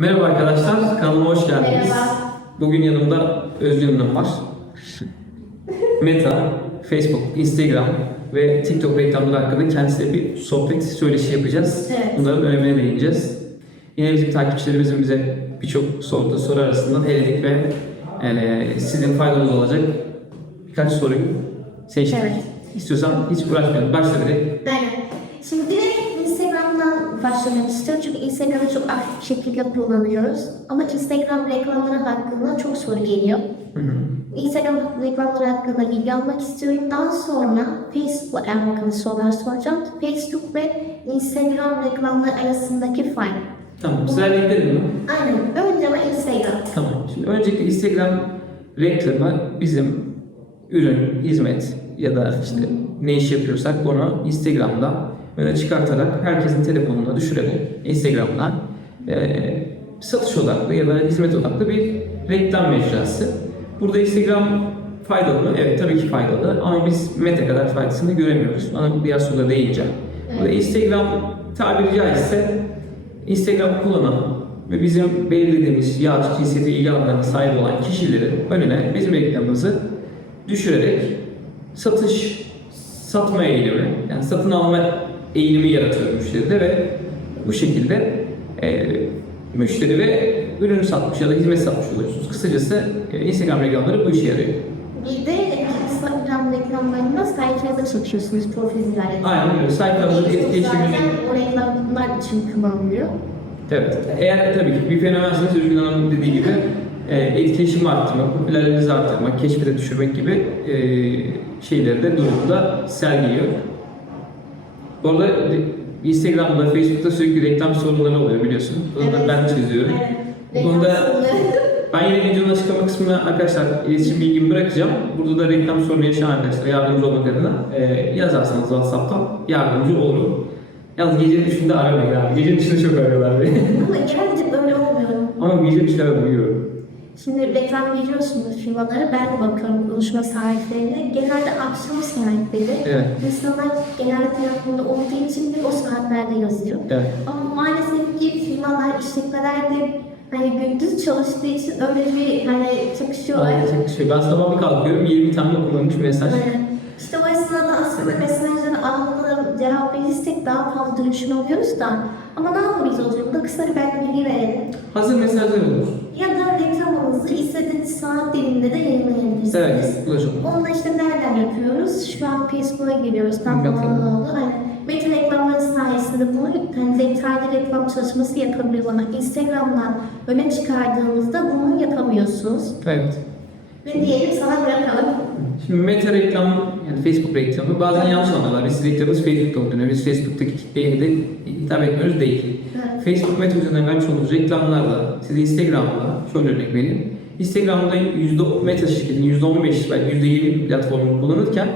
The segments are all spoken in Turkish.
Merhaba arkadaşlar, kanalıma hoş geldiniz. Merhaba. Bugün yanımda Hanım var. Meta, Facebook, Instagram ve TikTok reklamları hakkında kendisiyle bir sohbet, söyleşi yapacağız. Evet. Bunların önemine değineceğiz. Yine bizim takipçilerimizin bize birçok sorduğu soru arasından eledik ve yani sizin faydanız olacak birkaç soruyu seçtik. Evet. İstiyorsan hiç uğraşmayalım. Başla direkt. Aynen. Şimdi direkt başlamak istiyorum çünkü Instagram'ı çok aktif bir şekilde kullanıyoruz. Ama Instagram reklamları hakkında çok soru geliyor. Hı hı. Instagram reklamları hakkında bilgi almak istiyorum. Daha sonra Facebook'la alakalı sorular soracağım. Facebook ve Instagram reklamları arasındaki fark. Tamam, sırayla gidelim mi? Aynen. Önce ama Instagram. Tamam. Şimdi öncelikle Instagram reklamı bizim ürün, hizmet ya da işte ne iş yapıyorsak bunu Instagram'da öne çıkartarak herkesin telefonuna düşürelim. Instagram'dan eee, satış odaklı ya da hizmet odaklı bir reklam mecrası. Burada Instagram faydalı mı? Evet tabii ki faydalı ama biz Meta kadar faydasını göremiyoruz. Ona diğer soruda değineceğim. Burada Instagram tabiri caizse Instagram kullanan ve bizim belirlediğimiz yağ cinsiyeti ilgi alanlarına sahip olan kişilerin önüne bizim reklamımızı düşürerek satış, satma eğilimi, yani satın alma eğilimi yaratıyor müşteride ve bu şekilde e, müşteri ve ürünü satmış ya da hizmet satmış oluyorsunuz. Kısacası e, Instagram reklamları bu işe yarıyor. Bir de Instagram reklamlarında sayfaları satıyorsunuz profil ziyaret. Aynen öyle. Sayfalarımızın etkileşimini o reklamlar için kullanılıyor. Evet. Eğer tabii ki bir fenomenseniz Özgün Hanım'ın dediği gibi e, etkileşimi arttırmak, popülerliğinizi arttırmak, keşfete düşürmek gibi e, şeyleri de durumda sergiliyor. Bu arada Instagram'da, Facebook'ta sürekli reklam sorunları oluyor biliyorsun. Bunu da ben çözüyorum. Evet. Bunda Reklam ben yine videonun açıklama kısmına arkadaşlar iletişim bilgimi bırakacağım. Burada da reklam sorunu yaşayan arkadaşlar yardımcı olmak adına e, yazarsanız WhatsApp'tan yardımcı olurum. Yalnız gece dışında aramayın abi. Gece dışında çok arıyorlar beni. Ama genelde böyle olmuyor. Ama gece dışında uyuyorum. Şimdi reklam veriyorsunuz firmalara, ben de bakıyorum konuşma sahiplerine. Genelde akşam saatleri. Evet. İnsanlar genelde telefonda olduğu için de o saatlerde yazıyor. Evet. Ama maalesef ki firmalar, işletmeler de hani gündüz çalıştığı için öyle bir hani çıkışıyorlar. Aynen şey. Ben sabah bir kalkıyorum 20 tane okunmamış mesaj. Aynen. İşte o esnada aslında mesajları anında cevap verirsek daha fazla dönüşüm oluyoruz da. Ama ne yapabiliriz o durumda? Kısa bir bilgi verelim. Hazır mesajlar olur. Ya da reklamınızı istediğiniz saat diliminde de yayınlayabilirsiniz. Evet, ulaşım. Onu da işte nereden yapıyoruz? Şu an Facebook'a giriyoruz. Tam zamanlı oldu. Aynen. Meta reklamları sayesinde bunu hani detaylı reklam çalışması yapabiliyoruz ama Instagram'dan öne çıkardığınızda bunu yapamıyorsunuz. Evet. Ve diyelim sana bırakalım. Şimdi meta reklam, yani Facebook reklamı bazen yanlış anlıyorlar. Biz reklamımız Facebook'ta olduğunu, biz Facebook'taki kitleye de hitap etmiyoruz değil. Evet. Facebook meta üzerinden vermiş olduğumuz reklamlarla, size Instagram'da, şöyle örnek vereyim. Instagram'da yüzde meta şirketinin yüzde 15 belki yüzde 20 platformunu kullanırken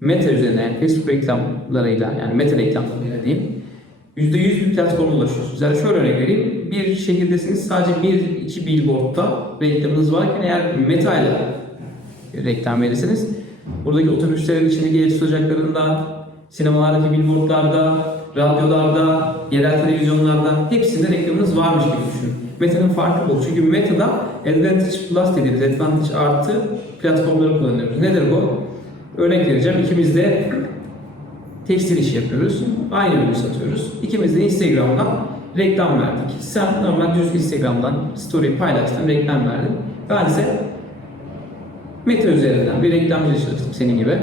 meta üzerinden yani Facebook reklamlarıyla yani meta reklamlarıyla diyeyim yüzde 100 bir platforma ulaşıyorsunuz. Yani şöyle örnek vereyim. Bir şehirdesiniz sadece bir iki billboardta reklamınız varken eğer meta ile reklam verirseniz buradaki otobüslerin içindeki iletişim ocaklarında, sinemalardaki billboardlarda, radyolarda, yerel televizyonlarda hepsinde reklamınız varmış gibi düşünün. Meta'nın farkı bu. Çünkü Meta'da Advantage Plus dediğimiz Advantage artı platformları kullanıyoruz. Nedir bu? Örnek vereceğim. İkimiz de tekstil işi yapıyoruz. Aynı ürünü satıyoruz. İkimiz de Instagram'dan reklam verdik. Sen normal düz Instagram'dan story paylaştın, reklam verdin. Ben ise Meta üzerinden bir reklamcı çalıştım senin gibi.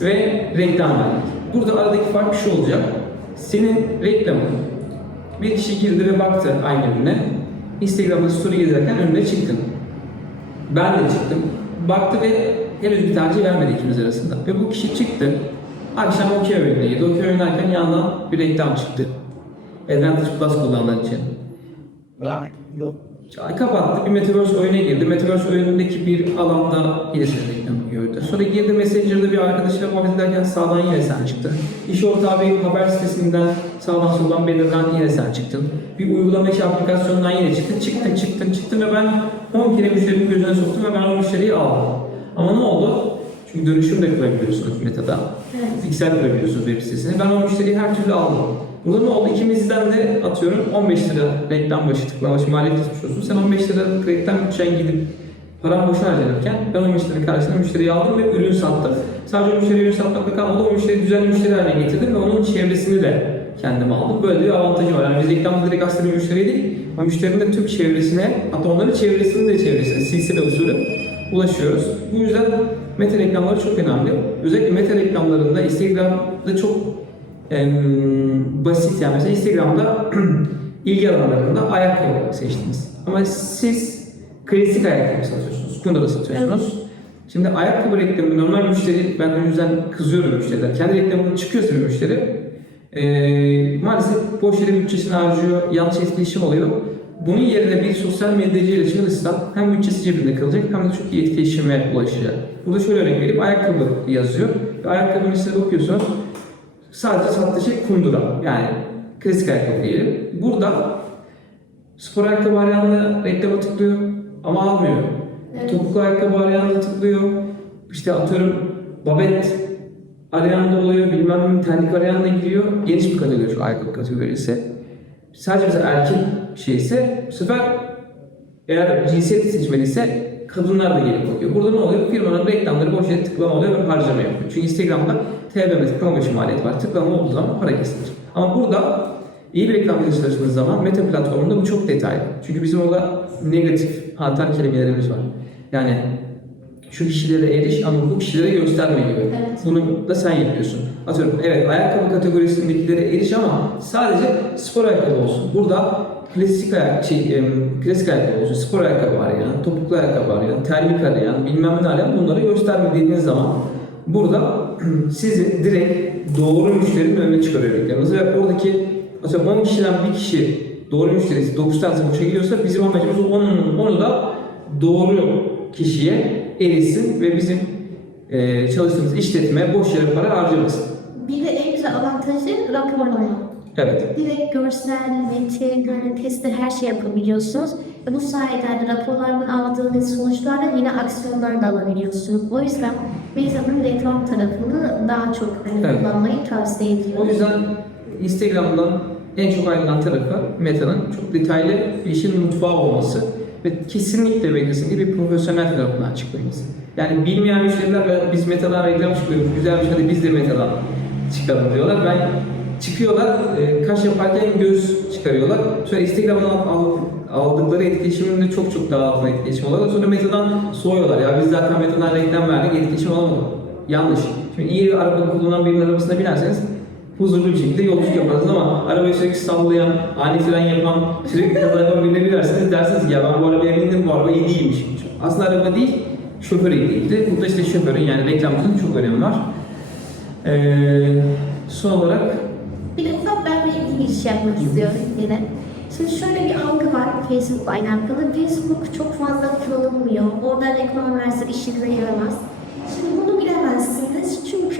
Ve reklam verdik. Burada aradaki fark şu olacak. Senin reklamın bir kişi girdi ve baktı aynı ürüne. Instagram'da story gezerken önüne çıktın. Ben de çıktım. Baktı ve henüz bir tercih vermedi ikimiz arasında. Ve bu kişi çıktı. Akşam okey oyunundaydı. Okey oynarken yandan bir reklam çıktı. Advantage Plus kullanılan için. Ay kapattı. Bir Metaverse oyuna girdi. Metaverse oyunundaki bir alanda reklamını gördü. Sonra girdi Messenger'da bir arkadaşıyla muhabbet ederken sağdan yine sen çıktın. İş ortağı bir haber sitesinden sağdan soldan banner'dan yine sen çıktın. Bir uygulama içi aplikasyondan yine çıktın. Çıktın çıktın çıktın ve ben 10 kere müşterinin gözüne soktum ve ben o müşteriyi aldım. Ama ne oldu? Çünkü dönüşüm de kurabiliyorsunuz Meta'da. Evet. Piksel kurabiliyorsunuz web sitesine. Ben o müşteriyi her türlü aldım. Burada ne oldu? İkimizden de atıyorum 15 lira reklam başı tıklama maliyet olsun. Sen 15 lira reklam bütçen gidip param boşa harcanırken ben o müşterinin karşısında müşteriyi aldım ve ürün sattım. Sadece o müşteri ürün satmakla kalmadı. O müşteri düzenli müşteri haline getirdim ve onun çevresini de kendim aldım. Böyle bir avantajı var. Yani biz reklamda direkt aslında bir müşteri değil ama müşterinin de tüm çevresine hatta onların çevresinin de çevresine silsile usulü ulaşıyoruz. Bu yüzden meta reklamları çok önemli. Özellikle meta reklamlarında Instagram'da çok basit yani mesela Instagram'da ilgi alanlarında ayakkabı seçtiniz. Ama siz klasik ayakkabı satıyorsunuz. Kundura satıyorsunuz. Şimdi ayakkabı reklamı normal müşteri ben o yüzden kızıyorum müşteriler. Kendi reklamını çıkıyorsa bir müşteri eee, maalesef boş yere bütçesini harcıyor, yanlış etkileşim oluyor. Bunun yerine bir sosyal medyacıyla çalışırsa hem bütçesi cebinde kalacak hem de çok iyi etkileşime ulaşacak. Burada şöyle örnek vereyim. Ayakkabı yazıyor. Ve ayakkabının üstüne bakıyorsunuz. Sadece sattığı şey kundura. Yani klasik ayakkabı diyelim. Burada spor ayakkabı arayanla reklama tıklıyor ama almıyor. Evet. Topuklu ayakkabı arayanla tıklıyor. İşte atıyorum babet arayan da oluyor, bilmem ne terlik arayan da giriyor. Geniş bir kategori şu ayakkabı kategorisi. Sadece mesela erkek şeyse bu sefer eğer cinsiyet seçmeliyse kadınlar da gelip bakıyor. Burada ne oluyor? Firmanın reklamları boş yere tıklama oluyor ve harcama yapıyor. Çünkü Instagram'da TBM tıklama başı maliyeti var. Tıklama olduğu zaman para kesilir. Ama burada iyi bir reklam çalıştığınız zaman Meta platformunda bu çok detaylı. Çünkü bizim orada negatif anahtar kelimelerimiz var. Yani şu kişilere eriş ama bu kişilere gösterme gibi. Evet. Bunu da sen yapıyorsun. Atıyorum evet ayakkabı kategorisindekilere eriş ama sadece spor ayakkabı olsun. Burada klasik ayak, şey, klasik ayakkabı olsun, spor ayakkabı arayan, topuklu ayakkabı arayan, terlik arayan, bilmem ne arayan bunları gösterme dediğiniz zaman burada sizi direkt doğru müşterinin önüne çıkarıyor reklamınız ve oradaki atıyorum 10 kişiden bir kişi doğru müşterisi 9 tanesi boşa gidiyorsa bizim amacımız onun, onu da doğru kişiye erişsin ve bizim e, çalıştığımız işletme boş yere para harcamasın. Bir de en güzel avantajı raporlama. Evet. Direkt görsel, metin, testi her şey yapabiliyorsunuz. Ve bu sayede raporlardan aldığınız sonuçlarla yine aksiyonlar da alabiliyorsunuz. O yüzden Meza'nın reklam tarafını daha çok hani Evet. kullanmayı tavsiye O ediyorum. yüzden Instagram'dan en çok ayrılan tarafı Meta'nın çok detaylı bir işin mutfağı olması ve kesinlikle beklesin bir profesyonel tarafından çıkması. Yani bilmeyen müşteriler "Ya biz Meta'dan reklam çıkıyoruz, güzelmiş hadi biz de Meta'dan çıkalım diyorlar. Ben çıkıyorlar, e, kaş yaparken göz çıkarıyorlar. Sonra Instagram'dan al- aldıkları etkileşimin de çok çok daha altına etkileşim oluyor. Sonra Meta'dan soğuyorlar. Ya biz zaten Meta'dan reklam verdik, etkileşim olamadı. Yanlış. Şimdi iyi bir araba kullanan birinin arabasına binerseniz huzurlu bir şekilde yolculuk yaparsınız ama arabayı sürekli sallayan, ani fren yapan, sürekli kaza yapan birine binerseniz dersiniz ki ya ben bu arabaya bindim, bu araba iyi değilmiş. Aslında araba değil, şoför iyi değildi. Burada işte şoförün yani reklamcının çok önemi var. Ee, son olarak Bir de ufak ben bir giriş yapmak istiyorum yine. Şimdi şöyle bir algı var Facebook alakalı. Facebook çok fazla kullanılmıyor. Orada reklam verse işinize yaramaz. Şimdi bunu bilemezsiniz çünkü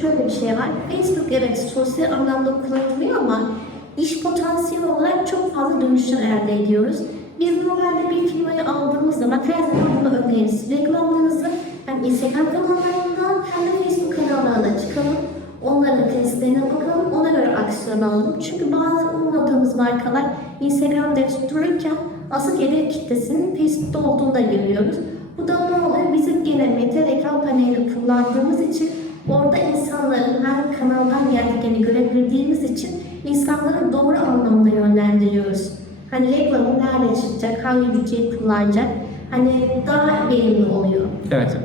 şöyle bir şey var. Facebook evet sosyal anlamda kullanılıyor ama iş potansiyeli olarak çok fazla dönüşler elde ediyoruz. Biz normalde bir firmayı aldığımız zaman her zaman bunu öneriz. Reklamlarınızı hem Instagram kanallarından hem de Facebook kanallarına çıkalım. Onların testlerine bakalım, ona göre aksiyon alalım. Çünkü bazı ummadığımız markalar Instagram'da tuttururken asıl hedef kitlesinin Facebook'ta olduğunu da görüyoruz. Bu da ne oluyor? Bizim gene meta reklam paneli kullandığımız için orada insanların her kanaldan geldiklerini görebildiğimiz için insanları doğru anlamda yönlendiriyoruz. Hani reklamı nerede çıkacak, hangi bütçeyi kullanacak, hani daha verimli oluyor. Evet.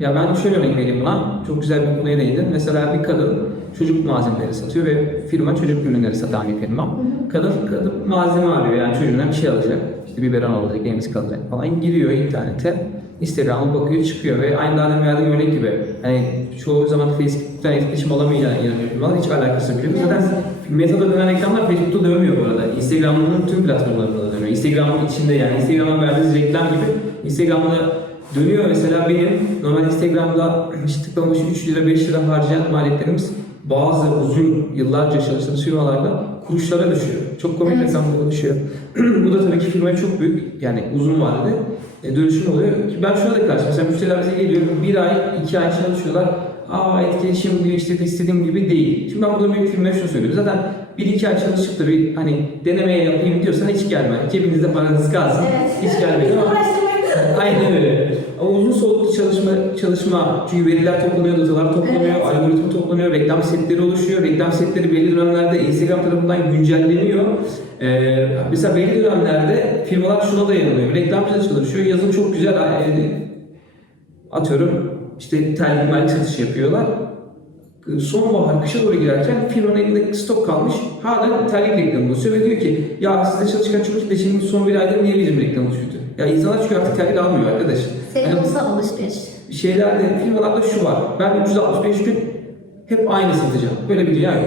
Ya ben şöyle örnek vereyim buna. Çok güzel bir konuya değindin. Mesela bir kadın çocuk malzemeleri satıyor ve firma çocuk ürünleri satan bir firma. Kadın, kadın malzeme arıyor yani çocuğuna bir şey alacak. İşte biberon alacak, emzik alacak falan. Giriyor internete. Instagram'a bakıyor çıkıyor ve aynı daha demin verdiğim örnek gibi. Hani çoğu zaman Facebook'tan etkileşim alamayacağını inanıyor firmalar. Hiç alakası yok. Zaten Meta'da dönen reklamlar Facebook'ta dönmüyor bu arada. Instagram'ın tüm platformlarında da dönüyor. Instagram'ın içinde yani Instagram'a verdiğiniz reklam gibi Instagram'da dönüyor mesela benim normal Instagram'da işte tıklamış 3 lira 5 lira harcayan maliyetlerimiz bazı uzun yıllarca çalıştığımız firmalarda kuruşlara düşüyor. Çok komik Evet. rakamlara düşüyor. Bu da tabii ki firmaya çok büyük yani uzun vadede e, dönüşüm oluyor. Ki ben şuna da karşı mesela müşteriler bize geliyor bir ay iki ay çalışıyorlar. Aa etkileşim işte istediğim gibi değil. Şimdi ben burada büyük firmaya şunu söylüyorum. Zaten bir iki ay çalışıp da bir hani denemeye yapayım diyorsan hiç gelme. Cebinizde paranız kalsın. Hiç gelmeyin ama Aynen öyle. Ama uzun soluklu çalışma çalışma çünkü veriler toplanıyor, datalar toplanıyor, Evet. algoritma toplanıyor, reklam setleri oluşuyor. Reklam setleri belli dönemlerde Instagram tarafından güncelleniyor. Ee, mesela belli dönemlerde firmalar şuna dayanıyor. Reklamcı da çalışıyor. Yazın çok güzel e, atıyorum işte terlik merlik satışı yapıyorlar. Sonbahar, kışa doğru girerken firmanın elinde stok kalmış. Hala terlik reklamı basıyor ve diyor ki ya sizde çalışkan çocuk da şimdi son bir aydır niye bizim reklamımız kötü? Ya insanlar çünkü artık terlik almıyor arkadaş. Yani Sezonsal alışveriş. şeylerde, firmalarda şu var. Ben 365 gün hep aynı satacağım. Böyle bir dünya yok.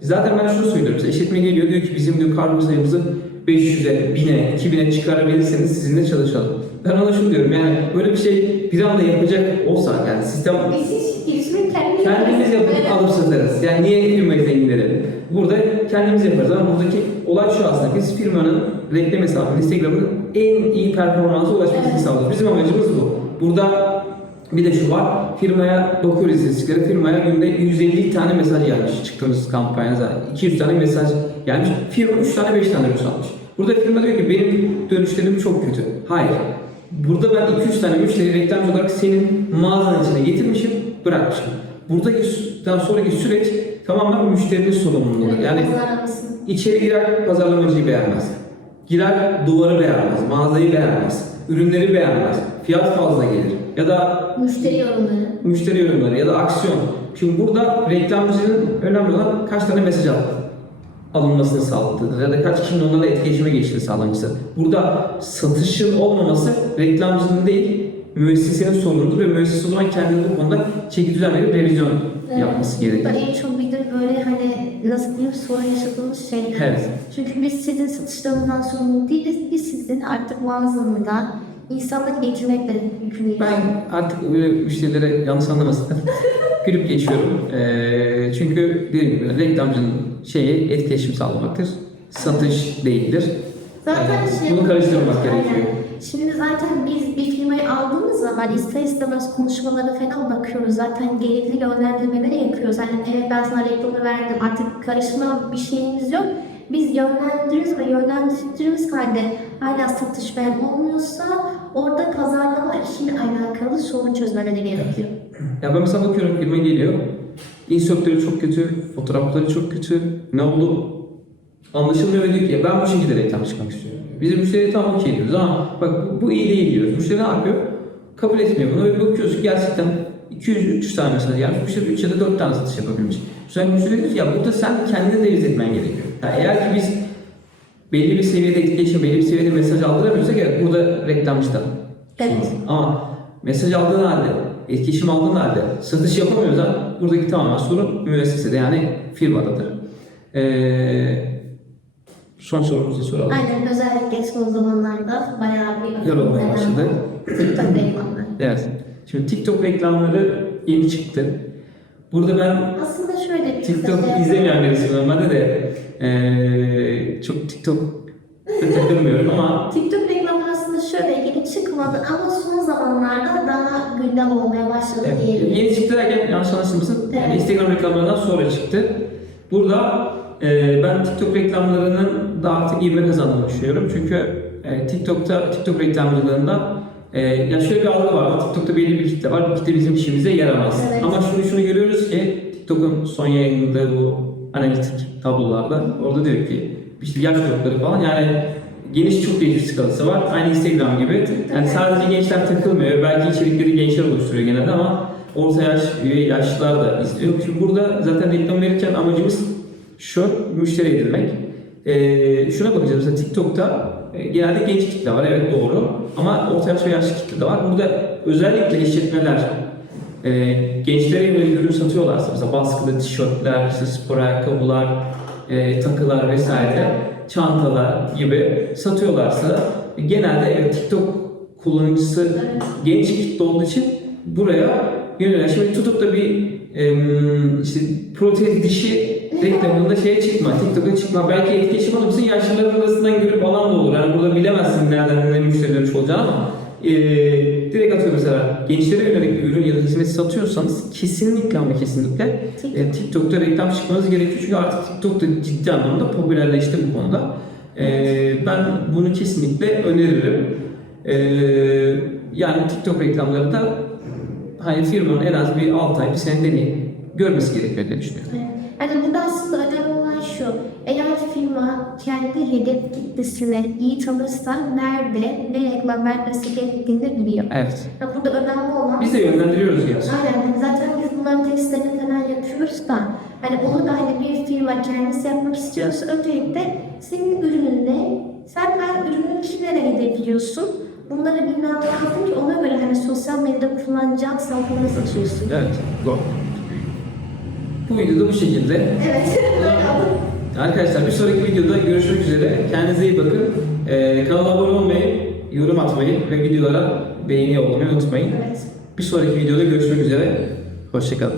Zaten ben şunu söylüyorum. Mesela işletme geliyor diyor ki bizim diyor kargo sayımızı 500'e, 1000'e, 2000'e çıkarabilirseniz sizinle çalışalım. Ben ona şunu diyorum yani böyle bir şey bir anda yapacak olsa yani sistem Biz hiç girişimi kendimiz yapıp alıp satarız. Yani niye firmayı zenginlerelim? Burada kendimiz yaparız ama buradaki olay şu aslında biz firmanın reklam hesabının, Instagram'ın en iyi performansa ulaşmasını Evet. sağlıyoruz. Bizim amacımız bu. Burada bir de şu var, firmaya bakıyoruz istatistiklere, firmaya günde 150 tane mesaj gelmiş çıktığımız kampanyada. 200 tane mesaj gelmiş, firma 3 tane 5 tane ürün satmış. Burada firma diyor ki benim dönüşlerim çok kötü. Hayır. Burada ben 200 tane müşteri reklamcı olarak senin mağazanın içine getirmişim, bırakmışım. Buradaki sü- sonraki süreç tamamen müşterinin sorumluluğu. Yani. İçeri girer pazarlamacıyı beğenmez. Girer duvarı beğenmez, mağazayı beğenmez, ürünleri beğenmez, fiyat fazla gelir ya da Müşteri yorumları. müşteri yorumları ya da aksiyon. Şimdi burada reklamcının önemli olan kaç tane mesaj aldı alınmasını sağladığıdır ya da kaç kişinin onlarla etkileşime geçtiğini sağlamıştır. Burada satışın olmaması reklamcının değil müessesenin sorunudur ve müessese o zaman kendini bu konuda çeki düzen verip revizyon yapması gerekir. Ben en çok bildiğim böyle hani nasıl diyeyim sorun yaşadığımız şey. Evet. Çünkü biz sizin satışlarından sorumlu değiliz. Biz sizin artık mağazanında insanlık eğitimekle yükümlüyüz. Ben artık müşterilere yanlış anlamasın. Gülüp geçiyorum. Ee, çünkü dediğim gibi reklamcının şeyi etkileşim sağlamaktır. Satış değildir. Zaten Ee, şey bunu karıştırmak Aynen. Şimdi zaten biz bir firmayı aldığımız zaman ister istemez konuşmalara falan bakıyoruz. Zaten gerekli yönlendirmeleri yapıyoruz. Yani evet ben sana reklamı verdim artık karışma bir şeyimiz yok. Biz yönlendiriyoruz ve yönlendirdiğimiz halde hala satış ben olmuyorsa orada pazarlama işiyle alakalı sorun çözmeleri gerekiyor. Ya ben mesela bakıyorum firma geliyor. İnstruktörü çok kötü, fotoğrafları çok kötü. Ne oldu? Anlaşılmıyor ve diyor ki ben bu şekilde reklam çıkmak istiyorum. Bizim müşteriye tam okey diyoruz ama bak bu, iyi değil diyoruz. Müşteri ne yapıyor? Kabul etmiyor bunu ve bakıyoruz ki gerçekten 200-300 tane mesaj gelmiş. Müşteri 3 ya da 4 tane satış yapabilmiş. Sonra müşteri diyor ki ya burada sen kendini revize etmen gerekiyor. Yani eğer ki biz belli bir seviyede etkileşim, belli bir seviyede mesaj aldıramıyorsak evet burada reklamcı da. Evet. Ama mesaj aldığın halde, etkileşim aldığın halde satış yapamıyorsan buradaki tamamen sorun müessesede yani firmadadır. Ee, son sorumuzu soralım. Aynen özellikle son zamanlarda bayağı bir Yorulmaya başladı. TikTok reklamları. Evet. Şimdi TikTok reklamları yeni çıktı. Burada ben Aslında şöyle bir TikTok kısaca- izlemeyen birisiyim normalde de ee, çok TikTok takılmıyorum ama TikTok reklamı aslında şöyle yeni çıkmadı ama son zamanlarda daha gündem olmaya başladı Evet, diyelim. yeni çıktı derken yanlış anlaşılmasın. Yani Evet. Instagram reklamlarından sonra çıktı. Burada e, ben TikTok reklamlarının da artık ivme kazandığını düşünüyorum. Çünkü e, TikTok'ta, TikTok reklamcılığında e, ya şöyle bir algı var. TikTok'ta belli bir kitle var. Bu kitle bizim işimize yaramaz. Evet. Ama şunu şunu görüyoruz ki TikTok'un son yayınladığı bu analitik tablolarda orada diyor ki işte yaş grupları falan yani geniş çok geniş bir skalası var. Aynı Instagram gibi. Yani sadece gençler takılmıyor. Belki içerikleri gençler oluşturuyor genelde ama orta yaş yaşlılar da izliyor. Şimdi burada zaten reklam verirken amacımız şu, müşteri edinmek. Ee, şuna bakacağız mesela TikTok'ta e, genelde genç kitle var evet doğru ama orta yaş ve yaşlı kitle de var. Burada özellikle işletmeler e, gençlere yönelik ürün satıyorlarsa mesela baskılı tişörtler, işte spor ayakkabılar, e, takılar vesaire, çantalar gibi satıyorlarsa genelde evet, TikTok kullanıcısı genç kitle olduğu için buraya yönelen. Şimdi tutup da bir em, işte protez dişi reklamında şeye çıkma, TikTok'a çıkma. Belki etkileşim alırsın yaşlıların arasından görüp alan da olur. Yani burada bilemezsin nereden ne müşteri dönüş olacağını ama e, direkt atıyorum mesela gençlere yönelik bir ürün ya da hizmet satıyorsanız kesinlikle ama kesinlikle e, TikTok'ta reklam çıkmanız gerekiyor. Çünkü artık TikTok da ciddi anlamda popülerleşti bu konuda. E, ben bunu kesinlikle öneririm. E, yani TikTok reklamları da hani firmanın en az bir 6 ay, bir sene deneyip görmesi gerekiyor diye düşünüyorum. Yani burada aslında önemli olan şu. Eğer firma kendi hedef kitlesini iyi tanırsa nerede ne reklam vermesi gerektiğini biliyor. Evet. Ya burada önemli olan Biz de yönlendiriyoruz gerçekten. Aynen. Zaten biz bunların testlerini falan yapıyoruz da hani onu da hani bir firma kendisi yapmak istiyorsa öncelikle senin ürününle sen her ürünün ne hedefliyorsun? Bunları bilmem lazım ki ona göre hani sosyal medyada kullanacaksan bunu seçiyorsun. Evet. Go. Bu videoda bu şekilde. Evet. Arkadaşlar bir sonraki videoda görüşmek üzere. Kendinize iyi bakın. Ee, kanala abone olmayı, yorum atmayı ve videolara beğeni yollamayı unutmayın. Evet. Bir sonraki videoda görüşmek üzere. Hoşçakalın.